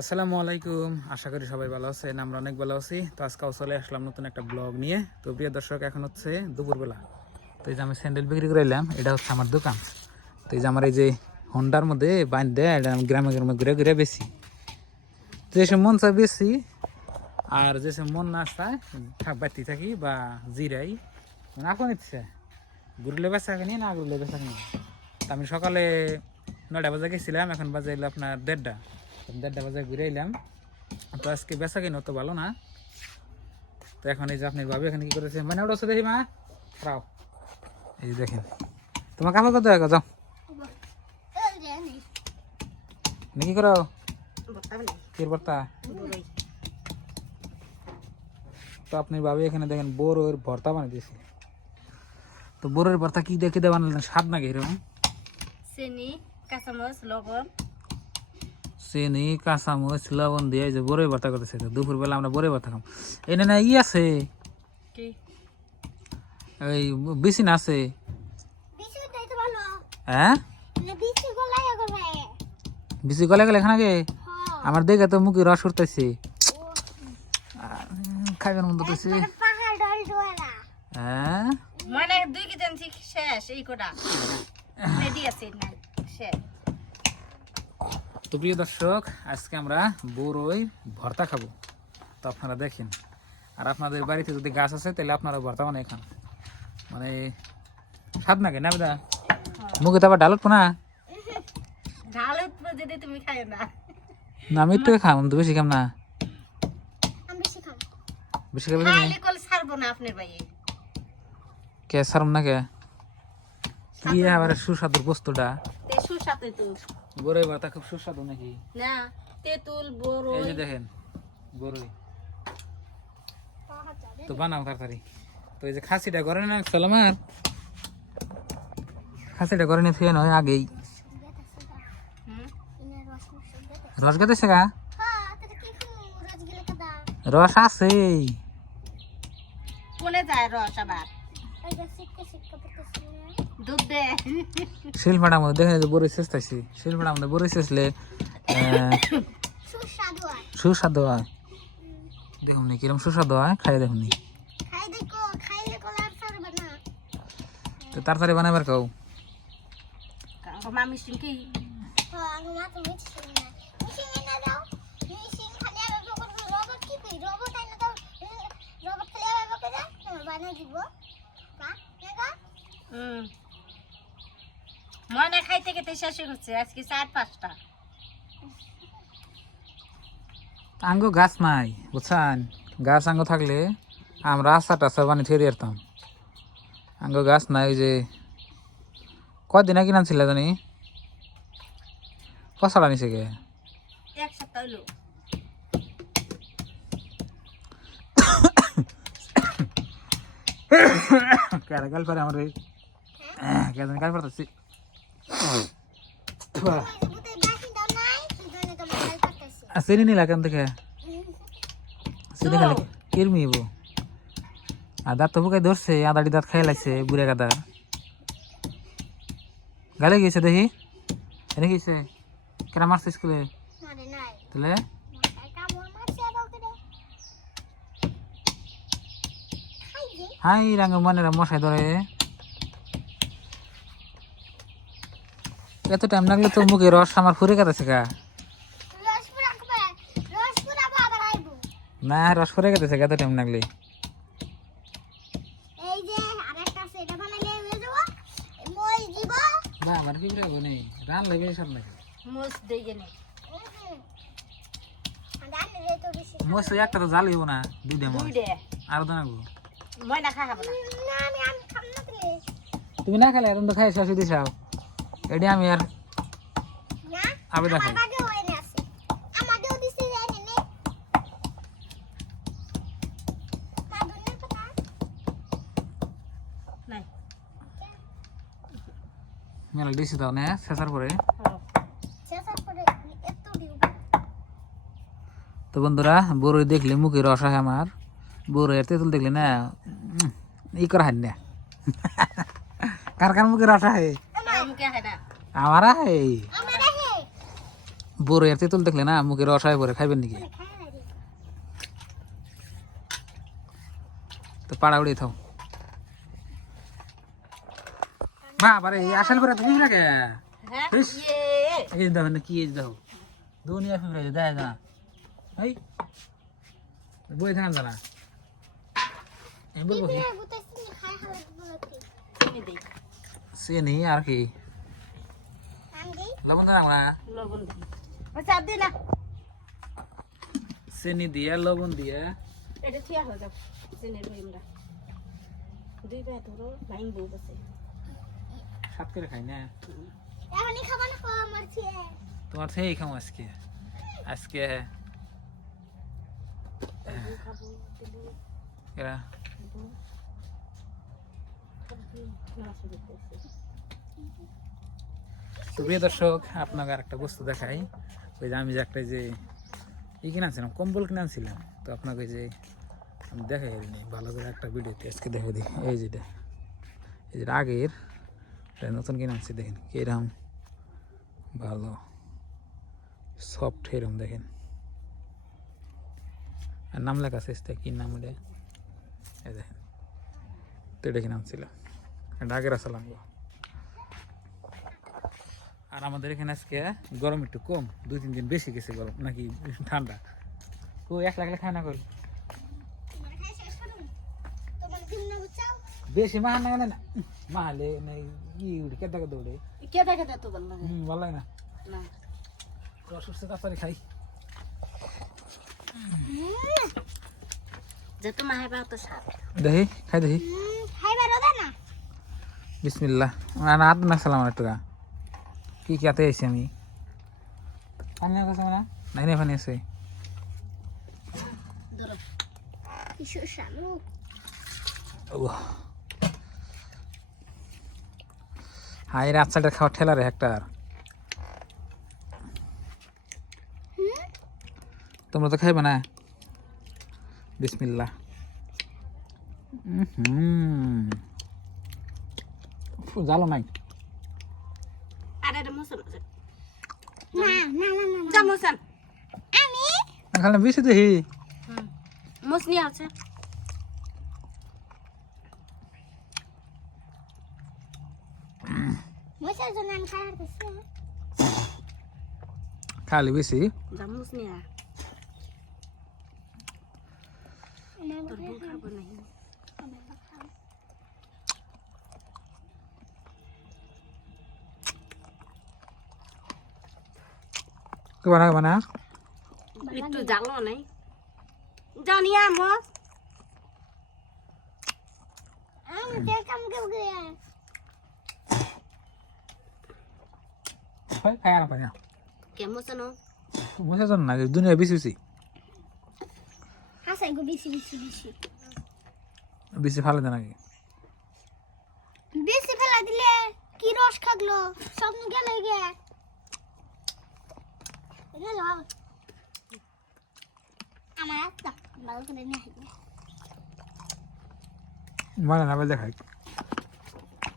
আসসালামু আলাইকুম, আশা করি সবাই ভালো আছেন। আমরা অনেক ভালো আছি। তো আজকেও চলে আসলাম নতুন একটা ব্লগ নিয়ে। তো প্রিয় দর্শক, এখন হচ্ছে দুপুরবেলা। তো এই যে আমি স্যান্ডেল বিক্রি করে এলাম, এটা হচ্ছে আমার দোকান। তো এই যে আমার এই যে হন্ডার মধ্যে বাইন দেয়, এটা আমি গ্রামে গ্রামে ঘুরে ঘুরে বেশি, যেসব মন চায় বেশি, আর যেসব মন না চায় বাড়তি থাকি বা জিরাই, মানে আপন ইচ্ছে ঘুরলে বেচা কিনি, না ঘুরলে বেচা কিনি। আমি সকালে 9টা বাজে গেছিলাম, এখন বাজে এলো আপনার 1:30। 1:30 বাজে ঘুরে এলাম। তো আজকে বেচা কিনা তো ভালো না। তো এখন এই যে আপনি ভাবি এখানে কি করেছে, মানে ওটা দেখি মা খাও, এই যে দেখেন তোমার কাপড় কত যাও কি করো কি ভর্তা। তো আপনি ভাবি এখানে দেখেন বড়ের ভর্তা বানিয়ে দিয়েছে। তো বড়ের ভর্তা কি দেখে দেওয়া স্বাদ নাকি এরকম? চিনি, কাঁচামরিচ, লবণ। চিনি, কাঁচামরিচ, লবণ দিয়ে এই যে বড়ই ভর্তা করতেছে। তো দুপুরবেলা আমরা বড়ই ভর্তা খাম। এনে না আছে কি এই বিচিন আছে। হ্যাঁ বিচি গলে গেলে এখানে আমার দেখে তো মুখে রস উঠতেছে, খাইবেন মন করতেছে। হ্যাঁ মানে 2 কেজি আনছি শেষ, এই কোটা রেডি আছে না শেষ। তো প্রিয় দর্শক, আজকে আমরা বড়ই ভর্তা খাবো। তো আপনারা দেখেন, আর আপনাদের বাড়িতে যদি গাছ আছে তাহলে আপনারা ভর্তা বানাই খান, মানে স্বাদ নাকি না বেদা? মুখে তো আবার ডাল উঠবো না। ঢাল উঠবে যদি তুমি খাই না। না আমি একটু খাম, তো বেশি খাম না। বেশি খাবে তুমি? খাইলে কল ছাড়বো না আপনার ভাই। কে সারম না কে কি আবার সুস্বাদুর বস্তুটা। তে সুসাতে তো বড়ই ভর্তা খুব সুস্বাদু নাকি? না, তেঁতুল এই বড়ই। যে দেখেন বড়ই, তো বানাও তাড়াতাড়ি। তো এই যে খাসিটা করে না সালামার, খাসিটা করে নিয়ে খেয়ে নয় আগেই রস গেতেছে গা, রস আছে কোনে যায় রস আবার দুধ দে। শিলপাড়ার মধ্যে দেখেন যে বড়ই চেষ্টাইছি, শিলপাড়ার মধ্যে বড়ই চেষ্টাইলে সুস্বাদু হয়। দেখুন নি কিরম সুস্বাদু হয়, খাই দেখুন নি। তো তাড়াতাড়ি বানাবার কাউ মামি সিং কি ময়না খাইতে খেতে শেষ হচ্ছে আজকে 4-5টা। আঙ্গো গাছ নাই বুঝছেন, গাছ আঙ্গো থাকলে আমরা আচার টাচার বানিয়ে ফেরিয়ে যেতাম। আঙ্গো গাছ নাই। ওই যে কদিন আগে নাম ছিল জানি, কষালা নিছে গে 1 সপ্তাহ হলো। কেন গাল পারে আমার কেন গাল পারতেছি। চিনি নিলা কেন থেকে চিনি খালে কিরমি হবো। আর দাঁত তো বুকাই ধরছে, আদাটি দাঁত খাই লাগছে বুড়ে গাদার। গালে গিয়েছে দেখি, এনে গিয়েছে কেন মারছে স্কুলে তাহলে? হাই রাঙ মানেরা মশাই ধরে, এত টাইম লাগলে তো মুখে রস আমার ফুরে কাটাছে গা। না রস ফুরে কাটাছে এত টাইম লাগলে। না আমার কি বলে নেই রান লাগে সব নাকি মোস দেই নে মোস একটা তো জাল হইব না, দুইটা মোস দুইডে আর দানাবো। ময়না খাবো না। তুমি না খেলে এখন তো খাই শাশু দিছাও, এডি আমি আর আবে দেখাই। নাই মেলা দিছি দাও না শেষার পরে। তো বন্ধুরা, বড়ই দেখলে মুখে রস হয় আমার, বড়ই আর তেঁতুল দেখলে না ই করা হয় না। কার কার মুখে রস হয়? মুখে হয় না। আমার বড় আর তেঁতুল দেখলে না মুখে রস হয় পরে খাইবেন নাকি? তো পাড়া উড়িয়ে থাও বাবারে আসল পরে তুমি রাখে হ্যাঁ ইস। ইয়ে এই দেখো না কি এই দেখো দুনিয়া ফিরে দেয় না এই বই থাকান জানা আমি বলবো কি চিনি দেই চিনি আর কি লবণ দিলাম না লবণ দিই চাপ দি না চিনি দিয়ে লবণ দিয়ে এটা থিয়া হয়ে যাও চিনির বইমটা দুই ভাই ধরো ভাইং বউ বসে সাত করে খাই না এখনই খাবো না আমার ছেলে তোমার থেকেই খাও আজকে আজকে খাবো দিবো এরা তো প্রিয় দর্শক আপনাকে আর একটা বস্তু দেখাই ওই যে আমি যে একটা যে কিনে আনছিলাম কম্বল কিনে আনছিলাম তো আপনাকে যে আমি দেখাই নি ভালো করে একটা ভিডিওতে আজকে দেখে দিই এই যে আগের এটা নতুন কিনে আনছি দেখেন কিরকম ভালো সফট এরকম দেখেন আর নাম লেখা আছে কি নাম এটা এই দেখেন তো এটা কিনে আনছিলাম এটা আগের আসলাম আর আমাদের এখানে আজকে গরম একটু কম 2-3 দিন বেশি গেছে গরম নাকি ঠান্ডা তো একলা একলা খায় না করি তোমার খাই শেষ করুন তোমার দিন না বুঝাও বেশি মাহান না মানে না মাহালে নাই কি উঠে কেদা কেদা উঠে কে দেখে তো ভালো লাগে ভালো লাগে না না অসুস্থ তাড়াতাড়ি খাই যে তো মাহে পাও তো সাপ দেখি খাই দেখি খাইবার ওদা না বিসমিল্লাহ না হাত না সালাম একটু কি কি আতে আইছি আমি পানি আছে না নাই নাই পানি আছে ধরো কি সুস্বাদু হাই রাতটা খাওয়া ঠেলা রে একটা তোমরা তো খাইবে না বিসমিল্লাহ জালো নাই আরে রে মশন না না না না যা মশন আমি খালি বেশি দেখি মশনি আছে মশার জন্য আমি খাইবার করছি খালি বেশি যা মশনি আ আমার তোর বউ খাবো নাই কি বানা বানা একটু জালো নাই জানিয়া মস আমি দেখলাম কেউ গে খাই না পানি কে মশনো মজা জান না দুনিয়া বেশি বেশি হাসাই গো বেশি বেশি বেশি বেশি ভালো দেয় নাকি বেশি ফেলা দিলে কি রস খাগলো সব গেল গে গেল আমার একটা ভালো করে নিয়ে মানে না দেখাই